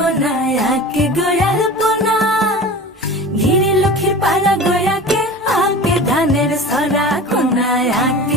কোনায় আঁকে গোয়াল পোনা, গিরি লক্ষ্মীর পাড়া গয়াকে আঁকে ধানের সরা কোনায় আঁকে